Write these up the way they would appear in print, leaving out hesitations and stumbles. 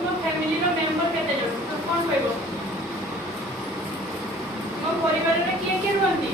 तुम फैमिली रो मेंबर केते जण तो कोन कहबो मो परिवार रे किए रहंती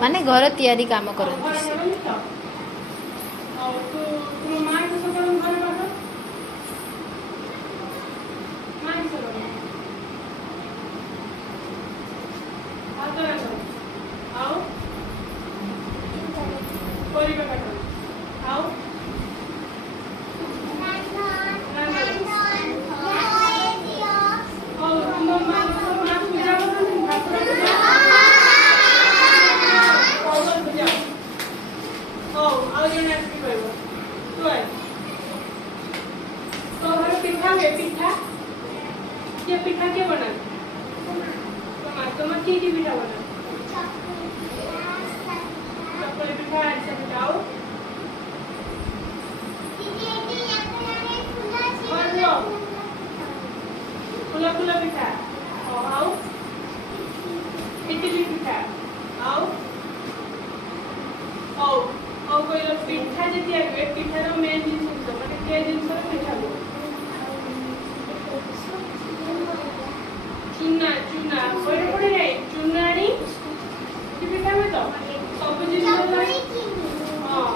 माने घर तैयारी काम करते पिठा के बना तुम की पिठा बना चकली पिठा ऐसे बताओ फुला फुला पिठा आओ इडली पिठा आओ कोई पिठा जति आगे पिठार मेन जिनिस माने के जिनिस पिठा चूना चूना कोई पड़े रे चूना नी कि पिठा में तो सब जिनिस हां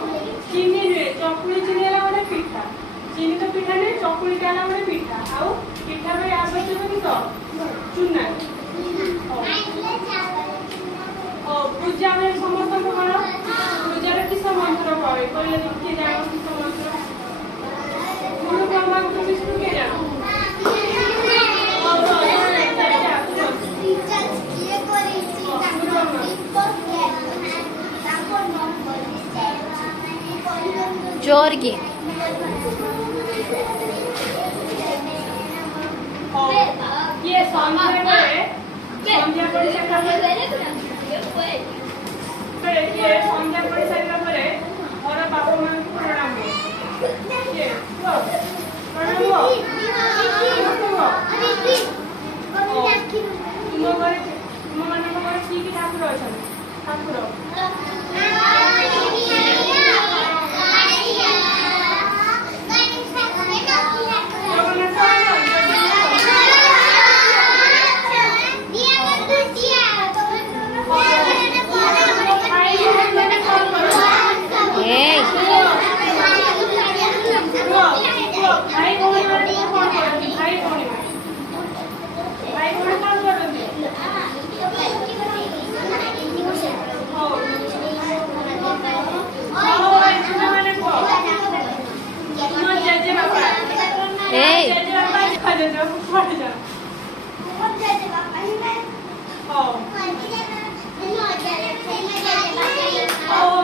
चीनी रे चकुली चीनी वाला वाला पिठा चीनी तो पिठा नहीं चकुली वाला वाला पिठा आओ पिठा में आवश्यक नहीं तो चूना पूजा में समस्त को करो पूजा रे किस मंत्र कहे कहले कि जानो किस मंत्र गुरु ब्रह्मा को विष्णु के जानो जोर की ये संध्या पड़ी सारा पर ये संध्या पड़ी सारा पर और बाबा मान को प्रणाम ये प्रणाम तुम घरे तुम मान को घरे की ठाकुर अछन ठाकुर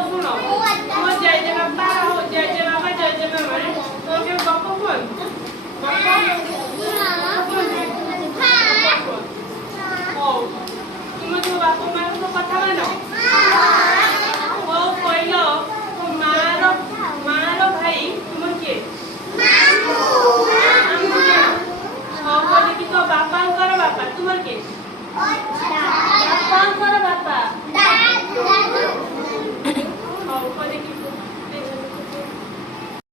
सुनो जय जय बाबा हो जय जय बाबा जय जय बाबा तो के बापा कौन